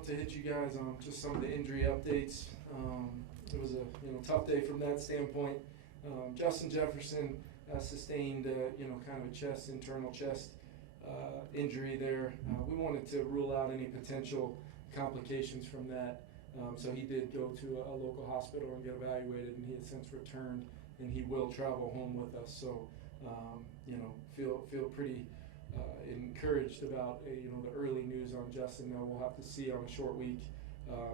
want to hit you guys on just some of the injury updates. It was a tough day from that standpoint. Justin Jefferson sustained kind of a internal chest injury there. We wanted to rule out any potential complications from that. So he did go to a local hospital and get evaluated, and he has since returned, and he will travel home with us. So feel pretty encouraged about the early news on Justin. Now we'll have to see on a short week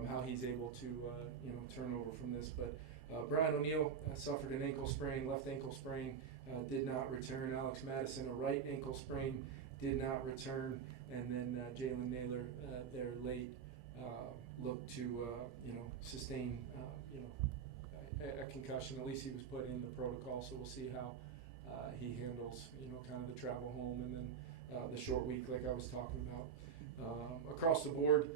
how he's able to turn over from this. But Brian O'Neill suffered an ankle sprain, left ankle sprain, did not return. Alex Madison, a right ankle sprain, did not return. And then Jalen Naylor there late looked to sustain a concussion. At least he was put in the protocol, so we'll see how he handles kind of the travel home and then the short week like I was talking about. Across the board,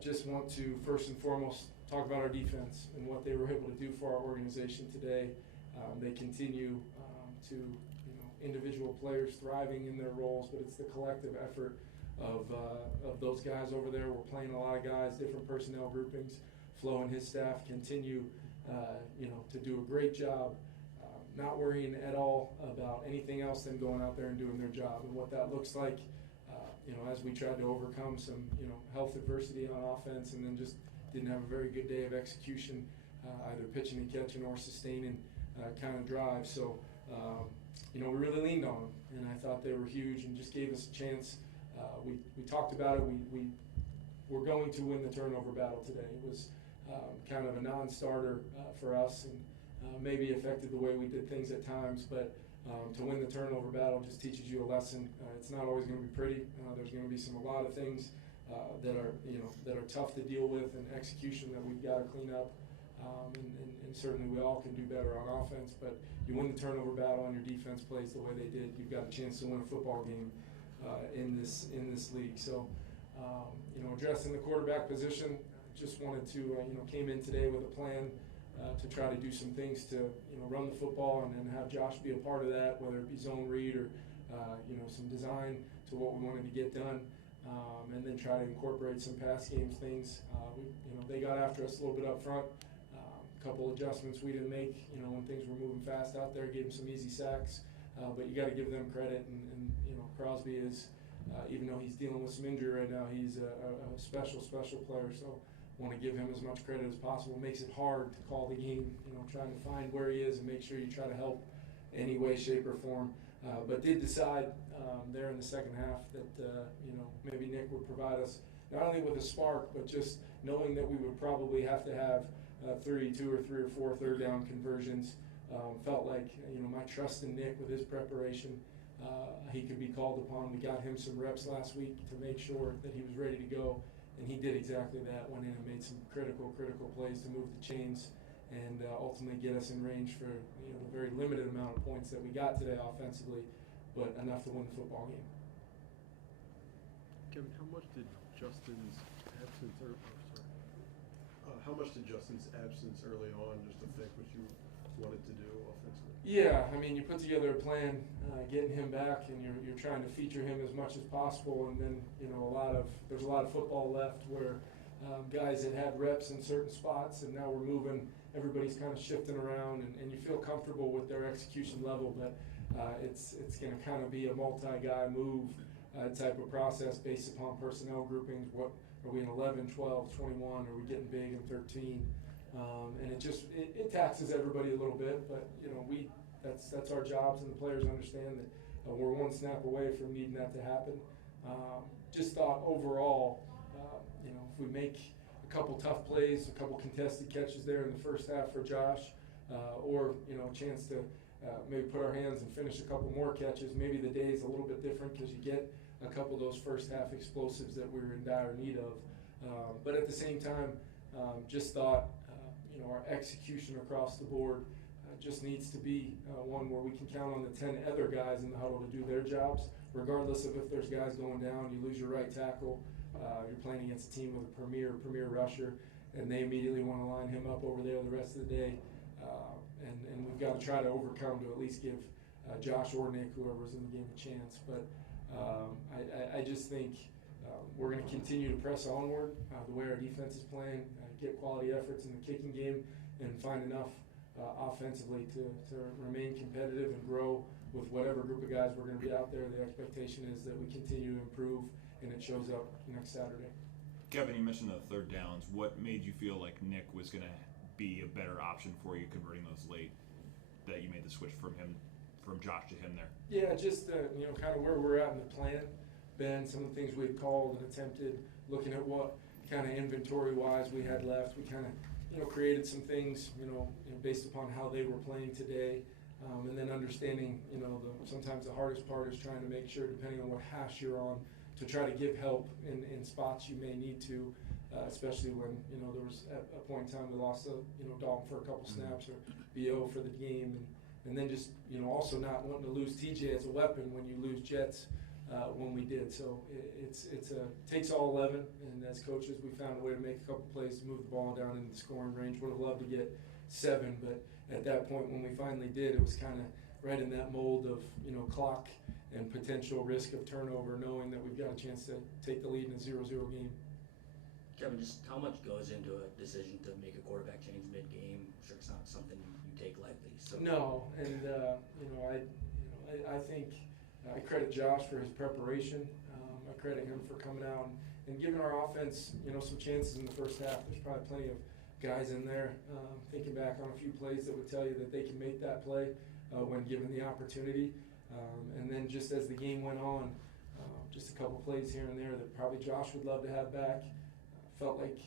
just want to first and foremost talk about our defense and what they were able to do for our organization today. They continue to individual players thriving in their roles, but it's the collective effort of those guys over there. We're playing a lot of guys, different personnel groupings. Flo and his staff continue to do a great job, not worrying at all about anything else than going out there and doing their job. And what that looks like, as we tried to overcome some health adversity on offense, and then just didn't have a very good day of execution, either pitching and catching or sustaining kind of drive. So we really leaned on them, and I thought they were huge and just gave us a chance. We talked about it. We were going to win the turnover battle today. It was kind of a non-starter for us, and maybe affected the way we did things at times. But to win the turnover battle just teaches you a lesson. It's not always going to be pretty. There's going to be a lot of things that are tough to deal with, and execution that we've got to clean up. And certainly we all can do better on offense. But you win the turnover battle and your defense plays the way they did, you've got a chance to win a football game in this league. So addressing the quarterback position, just wanted to came in today with a plan to try to do some things to run the football and have Josh be a part of that, whether it be zone read or some design to what we wanted to get done, and then try to incorporate some pass games things. They got after us a little bit up front. A couple adjustments we didn't make when things were moving fast out there, gave them some easy sacks, but you got to give them credit. And Crosby is, even though he's dealing with some injury right now, he's a special player. So want to give him as much credit as possible. Makes it hard to call the game, trying to find where he is and make sure you try to help any way, shape, or form. But did decide there in the second half that maybe Nick would provide us not only with a spark, but just knowing that we would probably have to have two or three or four third down conversions. Felt like my trust in Nick with his preparation, he could be called upon. We got him some reps last week to make sure that he was ready to go. And he did exactly that, went in and made some critical plays to move the chains and ultimately get us in range for the very limited amount of points that we got today offensively, but enough to win the football game. Kevin, how much did Justin's absence early on just affect what you wanted to do offensively? Yeah, I mean, you put together a plan, getting him back, and you're trying to feature him as much as possible, and then there's a lot of football left where guys that had reps in certain spots, and now we're moving. Everybody's kind of shifting around, and you feel comfortable with their execution level, but it's going to kind of be a multi-guy move type of process based upon personnel groupings. What are we in 11, 12, 21? Are we getting big in 13? And it taxes everybody a little bit, but that's our jobs, and the players understand that we're one snap away from needing that to happen. Just thought overall, if we make a couple tough plays, a couple contested catches there in the first half for Josh, or a chance to maybe put our hands and finish a couple more catches, maybe the day is a little bit different because you get a couple of those first half explosives that we were in dire need of. But at the same time, just thought our execution across the board just needs to be one where we can count on the 10 other guys in the huddle to do their jobs, regardless of if there's guys going down. You lose your right tackle, you're playing against a team with a premier rusher, and they immediately want to line him up over there the rest of the day. And we've got to try to overcome to at least give Josh or Nick, whoever's in the game, a chance. But I just think We're going to continue to press onward the way our defense is playing, get quality efforts in the kicking game, and find enough offensively to remain competitive and grow with whatever group of guys we're going to be out there. The expectation is that we continue to improve, and it shows up next Saturday. Kevin, you mentioned the third downs. What made you feel like Nick was going to be a better option for you converting those late, that you made the switch from Josh to him there? Yeah, just kind of where we're at in the plan, Ben, some of the things we had called and attempted, looking at what kind of inventory-wise we had left. We kind of, created some things, based upon how they were playing today. And then understanding, sometimes the hardest part is trying to make sure, depending on what hash you're on, to try to give help in spots you may need to, especially when, there was at a point in time we lost, Dalton for a couple snaps or BO for the game. And then just, also not wanting to lose TJ as a weapon when you lose Jets when we did. So it takes all 11, and as coaches we found a way to make a couple plays to move the ball down into the scoring range. Would have loved to get 7, but at that point when we finally did, it was kind of right in that mold of, clock and potential risk of turnover, knowing that we've got a chance to take the lead in a 0-0 game. Kevin, just how much goes into a decision to make a quarterback change mid-game? I'm sure it's not something you take lightly. So. No, and I think I credit Josh for his preparation. I credit him for coming out and giving our offense, some chances in the first half. There's probably plenty of guys in there thinking back on a few plays that would tell you that they can make that play when given the opportunity. And then just as the game went on, just a couple plays here and there that probably Josh would love to have back. Felt like,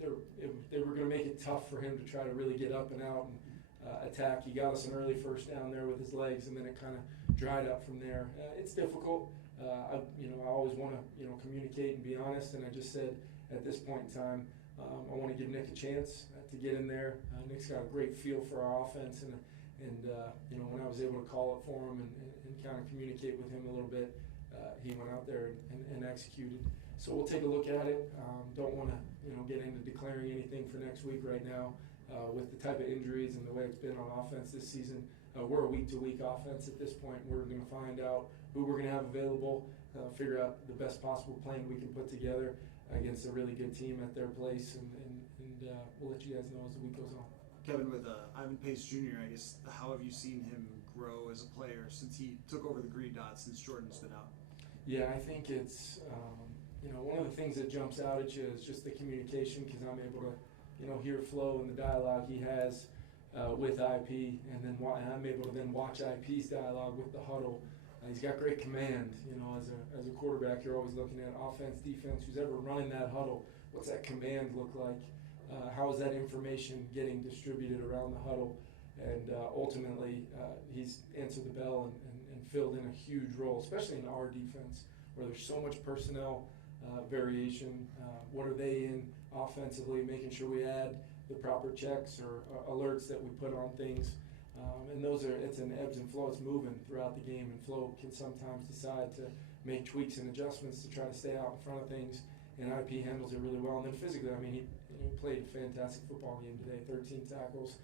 they were going to make it tough for him to try to really get up and out and attack. He got us an early first down there with his legs, and then it kind of dried up from there. It's difficult. I always want to, communicate and be honest, and I just said at this point in time, I want to give Nick a chance to get in there. Nick's got a great feel for our offense, and when I was able to call it for him and kind of communicate with him a little bit, he went out there and executed. So we'll take a look at it. Don't want to, get into declaring anything for next week right now. With the type of injuries and the way it's been on offense this season, we're a week-to-week offense at this point. We're going to find out who we're going to have available, figure out the best possible plan we can put together against a really good team at their place, and we'll let you guys know as the week goes on. Kevin, with Ivan Pace Jr., I guess, how have you seen him grow as a player since he took over the Green Dot, since Jordan's been out? Yeah, I think it's, one of the things that jumps out at you is just the communication, because I'm able to, hear flow in the dialogue he has with IP, and then I'm able to then watch IP's dialogue with the huddle. He's got great command. As a quarterback, you're always looking at offense, defense, who's ever running that huddle. What's that command look like? How is that information getting distributed around the huddle? And ultimately, he's answered the bell and filled in a huge role, especially in our defense, where there's so much personnel variation. What are they in offensively, making sure we add the proper checks or alerts that we put on things. And it's an ebbs and flow. It's moving throughout the game, and Flo can sometimes decide to make tweaks and adjustments to try to stay out in front of things, and IP handles it really well. And then physically, he played a fantastic football game today, 13 tackles,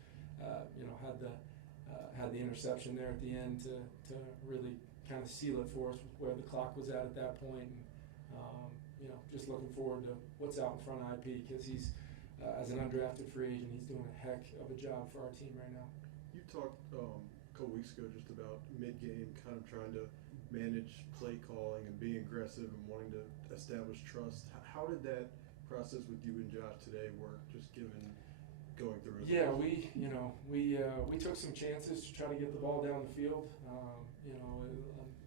had the interception there at the end to really kind of seal it for us where the clock was at that point. And, just looking forward to what's out in front of IP, because he's, as an undrafted free agent, he's doing a heck of a job for our team right now. You talked a couple weeks ago just about mid-game, kind of trying to manage play calling and being aggressive and wanting to establish trust. How did that process with you and Josh today work, just given going through it? Yeah, we took some chances to try to get the ball down the field.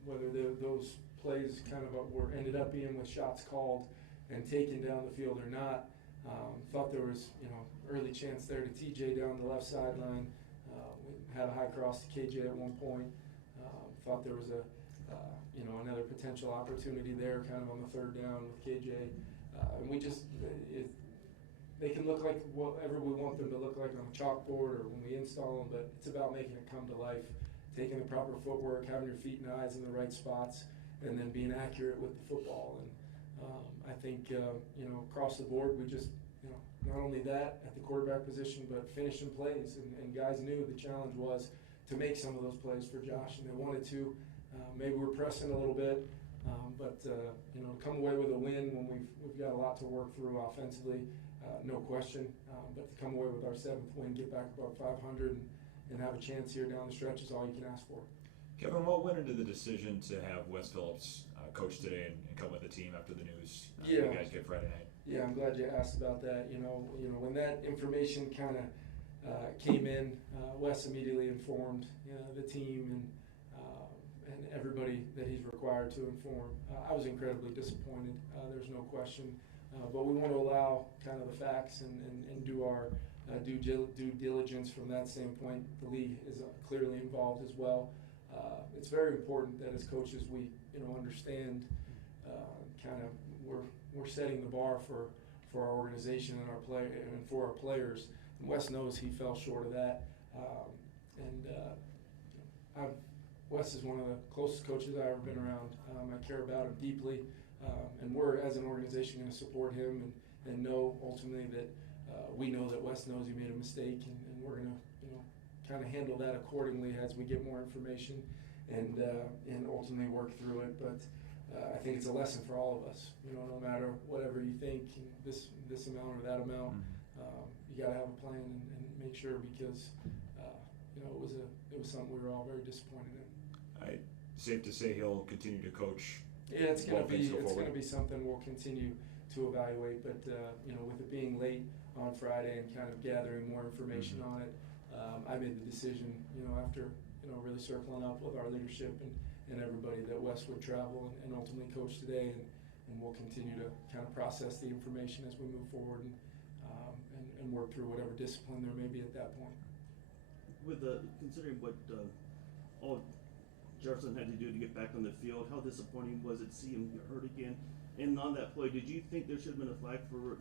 Whether those plays kind of ended up being with shots called and taken down the field or not. Thought there was early chance there to TJ down the left sideline. We had a high cross to KJ at one point. Thought there was another potential opportunity there, kind of on the third down with KJ. And we just they can look like whatever we want them to look like on a chalkboard or when we install them, but it's about making it come to life, taking the proper footwork, having your feet and eyes in the right spots, and then being accurate with the football. And I think across the board, we just not only that at the quarterback position, but finishing plays, and guys knew the challenge was to make some of those plays for Josh, and they wanted to. Maybe we're pressing a little bit, But you know, to come away with a win when we've got a lot to work through offensively, no question. But to come away with our 7th win, get back above 500, and have a chance here down the stretch is all you can ask for. Kevin, what went into the decision to have Wes Phillips coach today and come with the team after the news you guys get Friday night? Yeah, I'm glad you asked about that. You know, when that information kind of came in, Wes immediately informed the team and everybody that he's required to inform. I was incredibly disappointed. There's no question. But we want to allow kind of the facts and do our due diligence from that standpoint. The league is clearly involved as well. It's very important that as coaches we understand kind of we're setting the bar for our organization and for our players. And Wes knows he fell short of that. Wes is one of the closest coaches I've ever been around. I care about him deeply, and we're as an organization going to support him and know ultimately that we know that Wes knows he made a mistake, and we're going to kind of handle that accordingly as we get more information and ultimately work through it. But I think it's a lesson for all of us. No matter whatever you think, this amount or that amount, you got to have a plan and make sure, because it was something we were all very disappointed in. Safe to say he'll continue to coach. Yeah, it's going forward. to be something we'll continue to evaluate. But with it being late on Friday and kind of gathering more information on it, I made the decision, after really circling up with our leadership and everybody, that Wes would travel and ultimately coach today, and we'll continue to kind of process the information as we move forward and work through whatever discipline there may be at that point. With considering what all Jefferson had to do to get back on the field, how disappointing was it to see him get hurt again? And on that play, did you think there should have been a flag for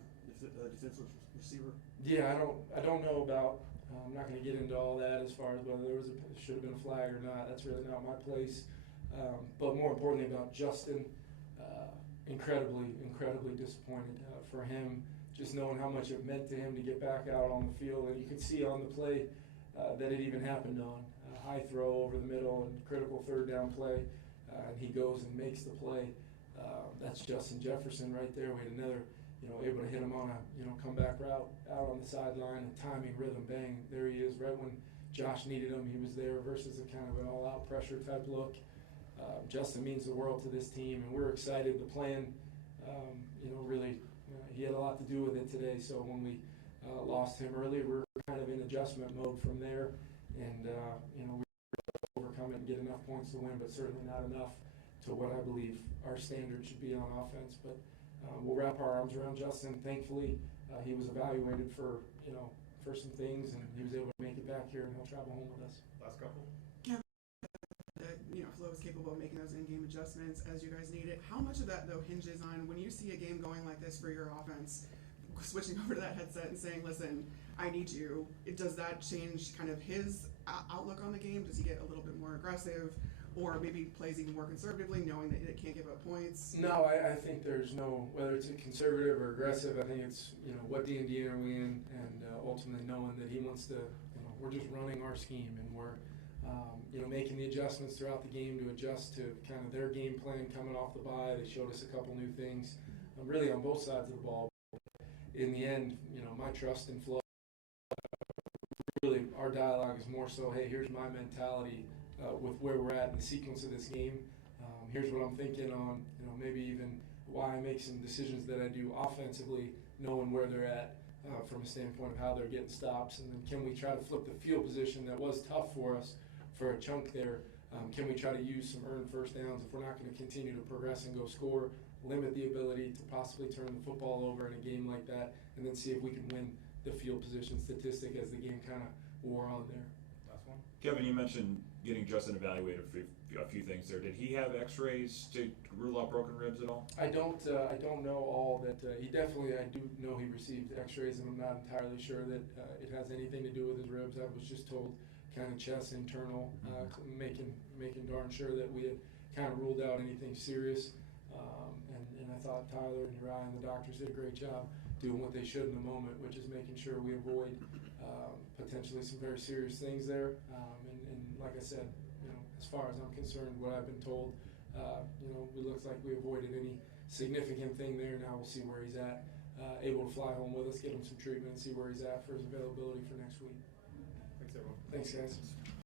defensive receiver? Yeah, I don't know about. I'm not going to get into all that as far as whether there should have been a flag or not. That's really not my place. But more importantly about Justin, incredibly disappointed for him. Just knowing how much it meant to him to get back out on the field, and you could see on the play that it even happened on. High throw over the middle and critical 3rd down play, and he goes and makes the play. That's Justin Jefferson right there. We had another, able to hit him on a, comeback route out on the sideline, and timing, rhythm, bang, there he is. Right when Josh needed him, he was there, versus a kind of an all-out pressure type look. Justin means the world to this team, and we're excited. The plan, really, he had a lot to do with it today. So when we lost him early, we're kind of in adjustment mode from there, and we were able to overcome it and get enough points to win, but certainly not enough to what I believe our standard should be on offense. But we'll wrap our arms around Justin. Thankfully, he was evaluated for some things, and he was able to make it back here, and he'll travel home with us. Last couple. Flo is capable of making those in-game adjustments as you guys need it. How much of that, though, hinges on when you see a game going like this for your offense, switching over to that headset and saying, listen, I need you? Does that change kind of his outlook on the game? Does he get a little bit more aggressive, or maybe plays even more conservatively, knowing that it can't give up points? No, I think there's no, whether it's a conservative or aggressive, I think it's, what D&D are we in, and ultimately knowing that he wants to, we're just running our scheme, and we're making the adjustments throughout the game to adjust to kind of their game plan coming off the bye. They showed us a couple new things, really on both sides of the ball. In the end, my trust in Flo, really our dialogue is more so, hey, here's my mentality with where we're at in the sequence of this game. Here's what I'm thinking on, maybe even why I make some decisions that I do offensively, knowing where they're at from a standpoint of how they're getting stops. And then can we try to flip the field position that was tough for us for a chunk there? Can we try to use some earned first downs if we're not going to continue to progress and go score, limit the ability to possibly turn the football over in a game like that, and then see if we can win the field position statistic as the game kind of wore on there. Last one. Kevin, you mentioned getting Justin evaluated for a few things there. Did he have X-rays to rule out broken ribs at all? I don't know all that. He definitely, I do know he received X-rays, and I'm not entirely sure that it has anything to do with his ribs. I was just told kind of chest internal, making darn sure that we had kind of ruled out anything serious. And I thought Tyler and Uriah and the doctors did a great job doing what they should in the moment, which is making sure we avoid potentially some very serious things there. And like I said, as far as I'm concerned, what I've been told, It looks like we avoided any significant thing there. Now we'll see where he's at. Able to fly home with us, get him some treatment, and see where he's at for his availability for next week. Thanks, everyone. Thanks, guys.